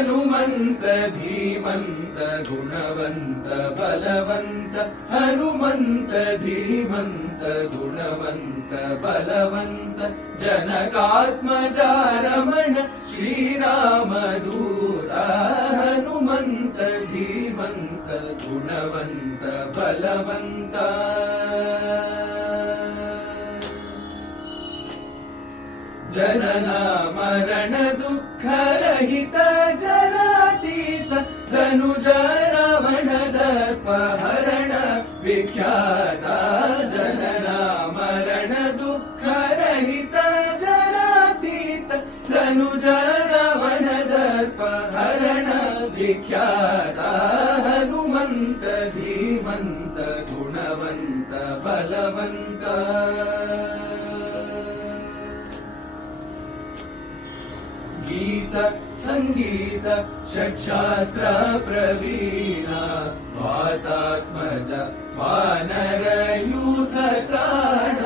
हनुमन्त धीमन्त गुणवन्त बलवन्त हनुमन्त धीमन्त गुणवन्त बलवन्त जनकात्मजा रमण श्रीरामदूत हनुमन्त धीमन्त गुणवन्त बलवन्त जनन मरण दुःख रहित जरातीत धनुज रावण दर्प हरण विख्यात जनन मरण दुःख रहित जरातीत धनुज रावण दर्प हरण विख्यात हनुमन्त धीमन्त गुणवन्त बलवन्त गीत संगीत षट्शास्त्र प्रवीण वातात्मज वानर यूथ त्राण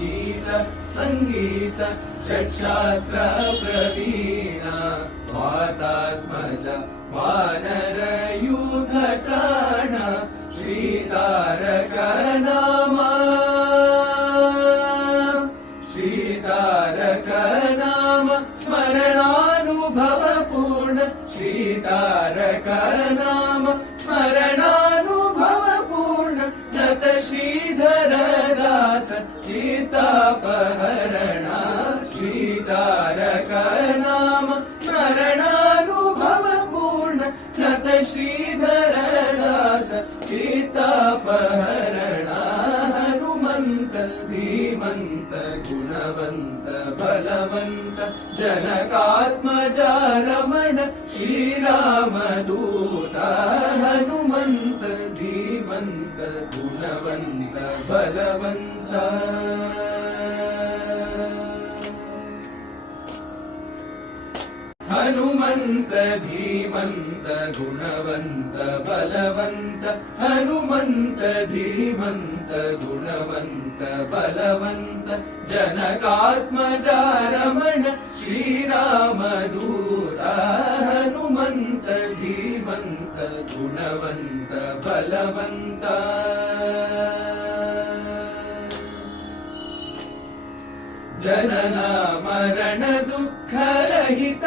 गीत संगीत षट्शास्त्र प्रवीण वातात्मज वानर यूथ त्राण श्रीतारक नाम स्मरणानुभव पूर्ण श्रीतारक नाम स्मरणानुभव पूर्ण नत श्रीधर दास चित्तापहरण श्रीतारक नाम स्मरणानुभव पूर्ण नत श्रीधर दास चित्तापहरण हनुमन्त धीमन्त गुणवन्त बलवन्त जनकात्मजा रमण श्रीरामदूत हनुमन्त धीमन्त गुणवन्त बलवन्त हनुमन्त धीमन्त गुणवन्त बलवन्त हनुमन्त धीमन्त गुणवन्त बलवन्त जनकात्मजा रमण श्रीरामदूत हनुमन्त धीमन्त गुणवन्त बलवन्त जनन मरण दुःख रहित